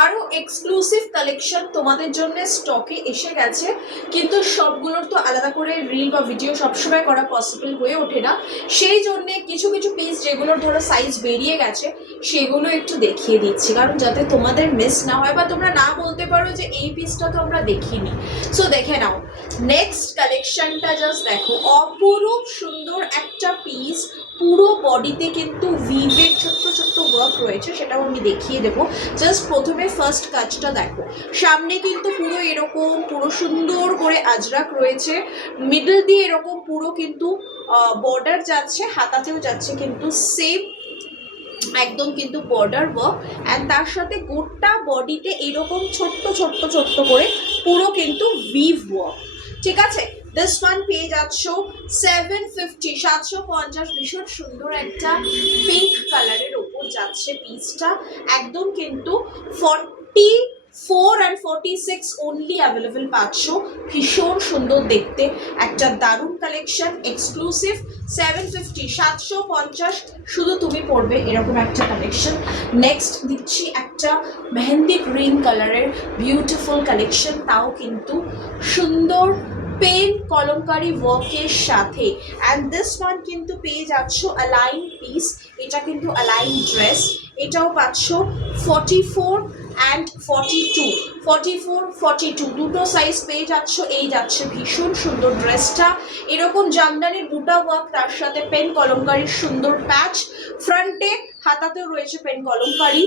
আরো exclusive collection তোমাদের জন্য স্টকে এসে গেছে, কিন্তু সবগুলোর তো আলাদা করে রিল বা ভিডিও সবসময় করা পসিবল হয়ে ওঠে না। সেই জন্য কিছু কিছু পিস যেগুলোর ধরো সাইজ বেরিয়ে গেছে সেগুলো একটু দেখিয়ে দিচ্ছি, কারণ যাতে তোমাদের মিস না হয় বা তোমরা না বলতে পারো যে এই পিসটা তো আমরা দেখিনি। সো দেখে নাও নেক্সট কালেকশনটা, জাস্ট দেখো অপরূপ সুন্দর একটা পিস, পুরো বডিতে কিন্তু ভিভের ছোট্ট ছোট্ট ওয়ার্ক রয়েছে, সেটাও আমি দেখিয়ে দেবো। জাস্ট প্রথমে ফার্স্ট কাজটা দেখো, সামনে কিন্তু পুরো এরকম পুরো সুন্দর করে আজরাক রয়েছে, মিডল দিয়ে এরকম পুরো কিন্তু বর্ডার যাচ্ছে, হাতাতেও যাচ্ছে কিন্তু সেম একদম কিন্তু বর্ডার ওয়ার্ক, অ্যান্ড তার সাথে গোটা বডিতে এরকম ছোট্ট ছোট্ট ছোট্ট করে পুরো কিন্তু ভিভ ওয়ার্ক। ঠিক আছে, দিস ওয়ান পেয়ে যাচ্ছ 750, 750। ভীষণ সুন্দর একটা পিঙ্ক কালারের ওপর যাচ্ছে পিসটা, একদম কিন্তু 44 and 46 অনলি অ্যাভেলেবেল পাচ্ছ। ভীষণ সুন্দর দেখতে একটা দারুণ কালেকশন, এক্সক্লুসিভ 750, 750 শুধু তুমি পড়বে এরকম একটা কালেকশন। নেক্সট দিচ্ছি একটা মেহেন্দি গ্রিন কালারের বিউটিফুল কালেকশন, তাও কিন্তু সুন্দর পেন কলমকারি ওয়ার্কের সাথে, অ্যান্ড দিস ওয়ান কিন্তু পেয়ে যাচ্ছ অ্যালাইন পিস, এটা কিন্তু অ্যালাইন ড্রেস, এটাও পাচ্ছ 44 and 42, 44, 42 দুটো সাইজ পেয়ে যাচ্ছ। এই যাচ্ছে ভীষণ সুন্দর ড্রেসটা, এরকম জামদানির বুটা ওয়ার্ক, তার সাথে পেন কলমকারির সুন্দর প্যাচ, ফ্রন্টে হাতাতেও রয়েছে পেন কলমকারি,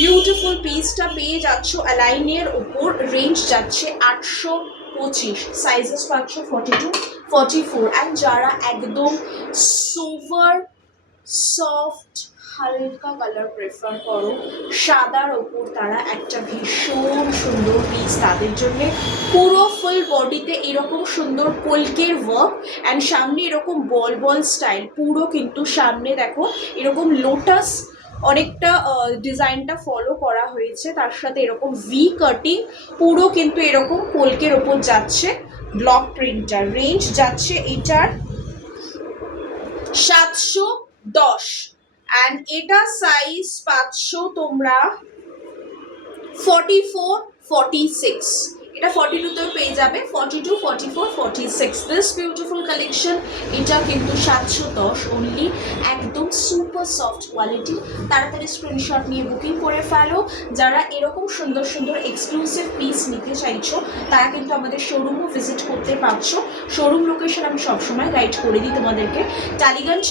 বিউটিফুল পিসটা পেয়ে যাচ্ছ অ্যালাইনের উপর। রেঞ্জ যাচ্ছে 825, সাইজেস পাচ্ছ 42, 44, অ্যান্ড যারা একদম সোভার সফট হালকা কালার প্রেফার করো সাদার ওপর, তারা একটা ভীষণ সুন্দর পিস তাদের জন্য। পুরো ফুল বডিতে এরকম সুন্দর কলকের ওয়ার্ক, অ্যান্ড সামনে এরকম বল বল স্টাইল, পুরো কিন্তু সামনে দেখো এরকম লোটাস অনেকটা ডিজাইনটা ফলো করা হয়েছে, তার সাথে এরকম ভি কাটিং, পুরো কিন্তু এরকম কলকের ওপর যাচ্ছে ব্লক প্রিন্টার। রেঞ্জ যাচ্ছে এটার 710, অ্যান্ড এটা সাইজ পাচ্ছ তোমরা 44, 46, এটা 42তেও পেয়ে যাবে, 42, 44, 46 দিস বিউটিফুল কালেকশন। এটা কিন্তু 710 অনলি, একদম সুপার সফট কোয়ালিটি। তাড়াতাড়ি স্ক্রিনশট নিয়ে বুকিং করে ফেলো। যারা এরকম সুন্দর সুন্দর এক্সক্লুসিভ পিস নিতে চাইছো তারা কিন্তু আমাদের শোরুমও ভিজিট করতে পারছো। শোরুম লোকেশন আমি সবসময় গাইড করে দিই তোমাদেরকে, টালিগঞ্জ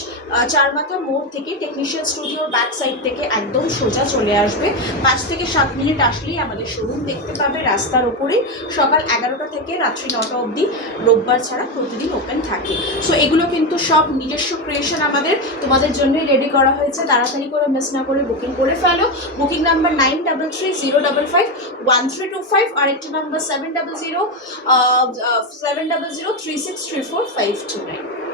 চারমাথা মোড় থেকে টেকনিশিয়ান স্টুডিওর ব্যাক সাইড থেকে একদম সোজা চলে আসবে, 5 থেকে 7 মিনিট আসলেই আমাদের শোরুম দেখতে পাবে, রাস্তার ওপরেই। সকাল 11টা থেকে রাত্রি 9টা অবধি, রোববার ছাড়া প্রতিদিন ওপেন থাকে। সো এগুলো কিন্তু সব নিজস্ব ক্রিয়েশন আমাদের তোমাদের জন্যই রেডি করা হয়েছে, তাড়াতাড়ি করে মিস না করে বুকিং করে ফেলো। বুকিং নাম্বার 9330551325, আর একটা নাম্বার 7003634 529।